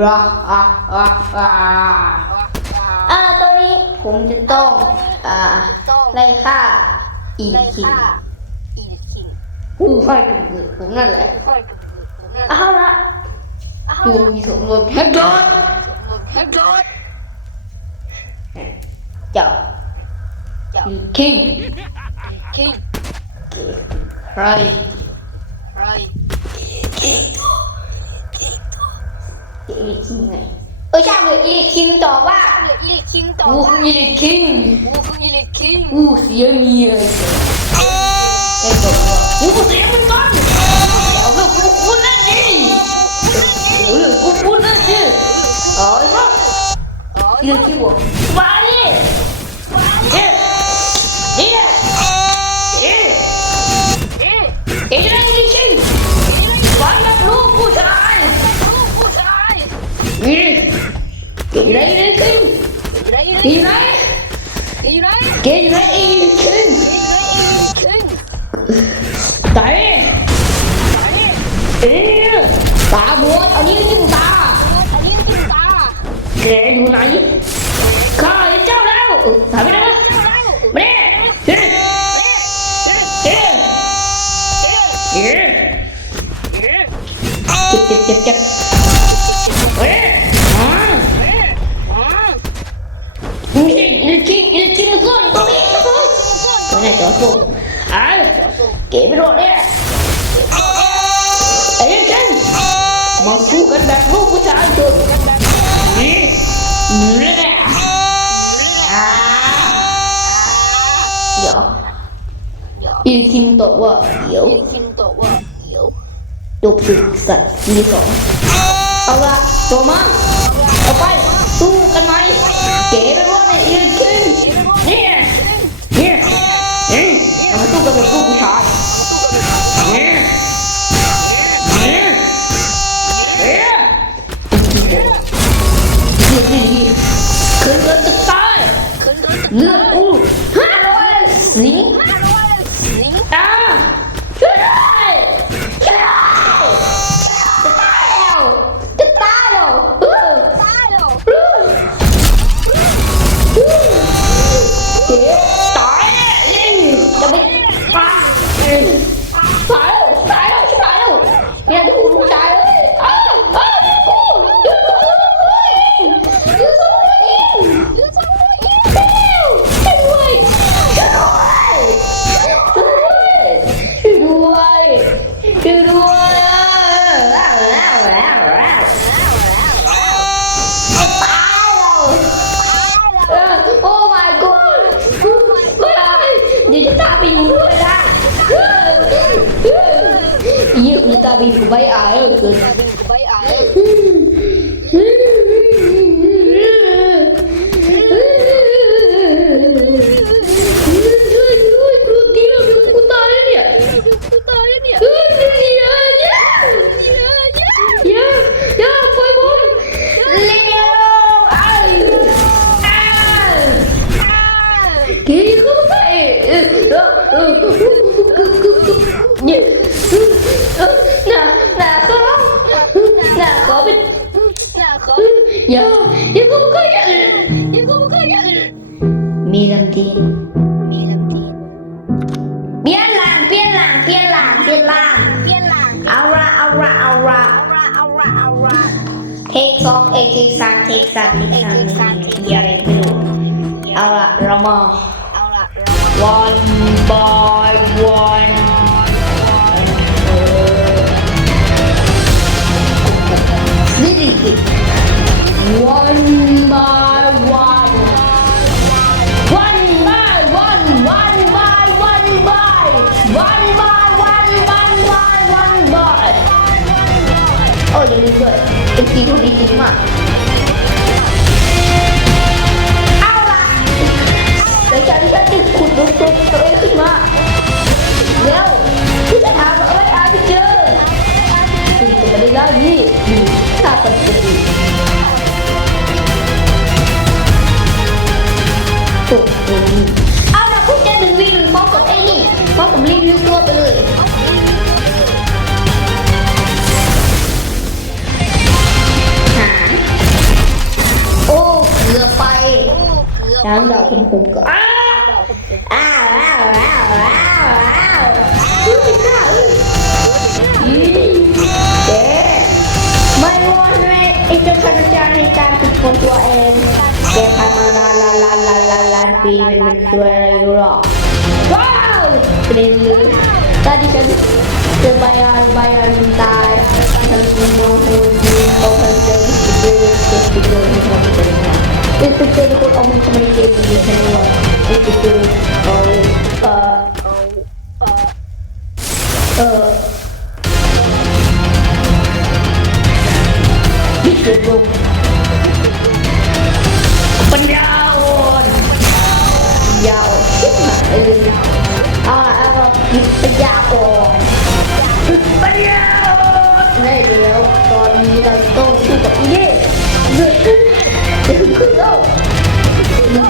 อะอะอะอะอ่ตัวนี้ผมจะต้องอ่าไล่ฆ่าอีดคินผู้ค่อยดุเดือดผมนั่นแหละเอาละดูมีสมรสแฮกโดดแฮกโดดเจับคิงคิงใครใคร อีลิคิงไงเออช่หรืออีลิคิงตอบว่าหรืออีลิคิงตอบกูว่าออีลิคิงกูออีคิงกูเสียเมียเลยไอ้ตัวกูเสียมึงก่อนเอาเรื่องกูกูนั่นดิเออกูกูนั่นดิเอออีลิคิงบอกว่าดิ You. Right? เดี๋ยวอีคิมตอว่าเดี๋ยวอีคินโตอบว่าเดี๋ยวจบสุดสัตว์ที่สองเอาละโจมัง bị của bay eu tô. ีลำตีน มีลำตีน เปลี่ยนหลัง เปลี่ยนหลัง เปลี่ยนหลัง เปลี่ยนหลัง เปลี่ยนหลัง เอาละเอาละเอาละเอาละเอาละเอาละเทคสองเอเทคสามเทคสามเทคสามเทคสามอะไรไม่รู้เอาละเรามาวอนบอยวอน 停嘛。 ช้างดาวคุณคุมก็อ้าวอ้าวอ้าวอ้าวอ้าวอ้าวอุ้ยข้าอุ้ยเจ๊ไม่ว่าในไอ้เจ้าพนักงานในการฝึกฝนตัวเองแกทำมาลาลาลาลาลาลาปีมันมันช่วยอะไรรู้หรอว้าวเกรงเลยตอนที่ฉันจอ Nagpipicture ko ako sa may television mo. Nagpipicture ko. Uh, uh, uh, Picture ko. Pandaon! Pandaon! Ayun na. Ah, ako. Pagya ko.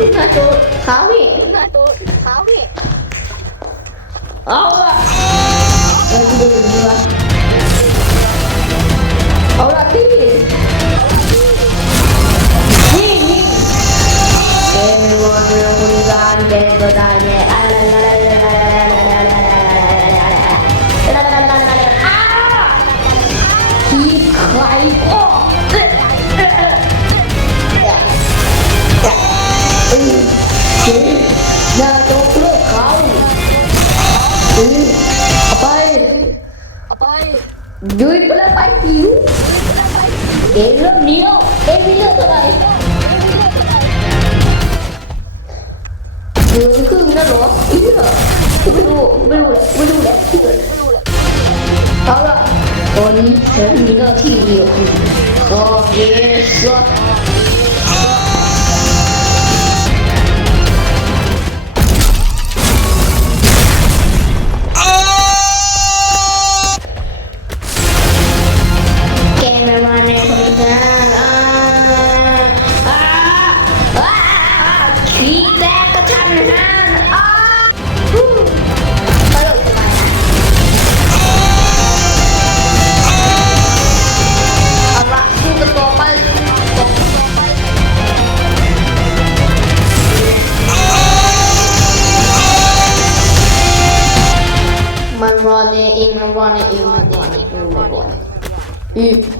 Đừng cứ nói tôi. Kháo đi. หน้าตัวขาวพี่เอาละเอาดูดีวะเอาละที่ ยืนไปแล้วไปผิวเกมเริ่มเดียวเกมมีเลือกเท่าไหร่เอี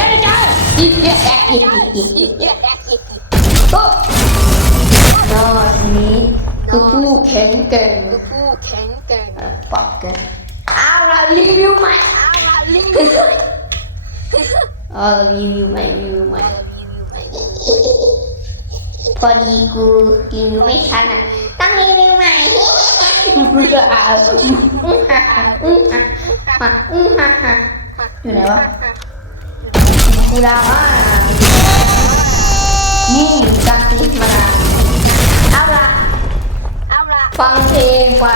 ก็ยอะอีนี้คือผู้แข็งเก่งคือผู้แข็งเก่งปอกกันเอาละรีวิวใหม่เอาละรีวิวใหม่เอาละรีวิวใหม่รีวิวใหม่พอดีกูรีวิวไม่ชัดอะต้องรีวิวใหม่อื้อฮ่าอื้อฮ่าอื้อฮ่าอื้อฮ่าอยู่ไหนวะ กุลาบ้านี่การติดมาเอาละเอาละฟังเพลงไป